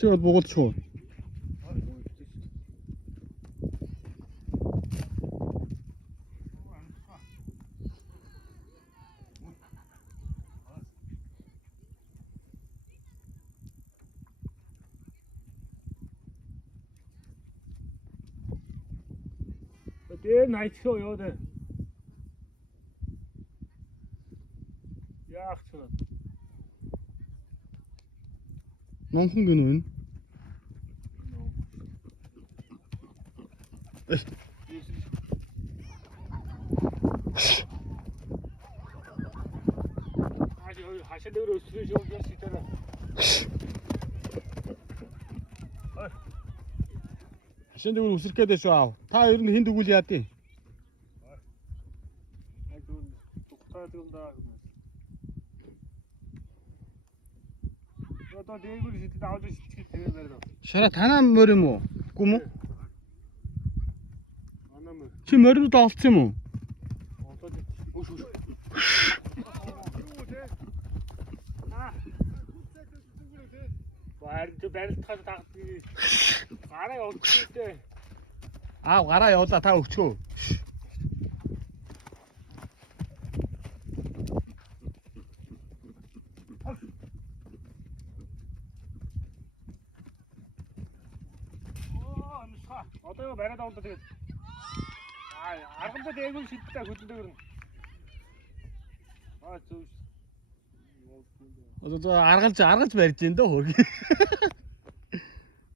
Чи бол бугуулч уу? Дээр найчсоо ёо дээ. Яах ч вэ? Номхон гэнэ үү? Хашаа дээр өсрөө шоу яс дээр. Хашаа дээр үсрэх гээд шүү аав. Та ер нь хинд өгүүл яа дээ? Тухтаад юм даа. Одоо дээгүүр шидэд аваад шитгэж тэр байраа. Шара танаа морь юм уу? Үгүй юм уу? Манай мөр. Чи морьрууд олцсон юм уу? Одоо өш. Бард барилтахад тагдаг. Гараа явуулчихээ. Аав гараа явуулаа та өгчөө. Одоо бариад аваад тэгээд. Аргамдаа дээгүүр шидтэй хөдөлдөөр нь. Зөв. Одоо аргалж барьж дээ хөргий.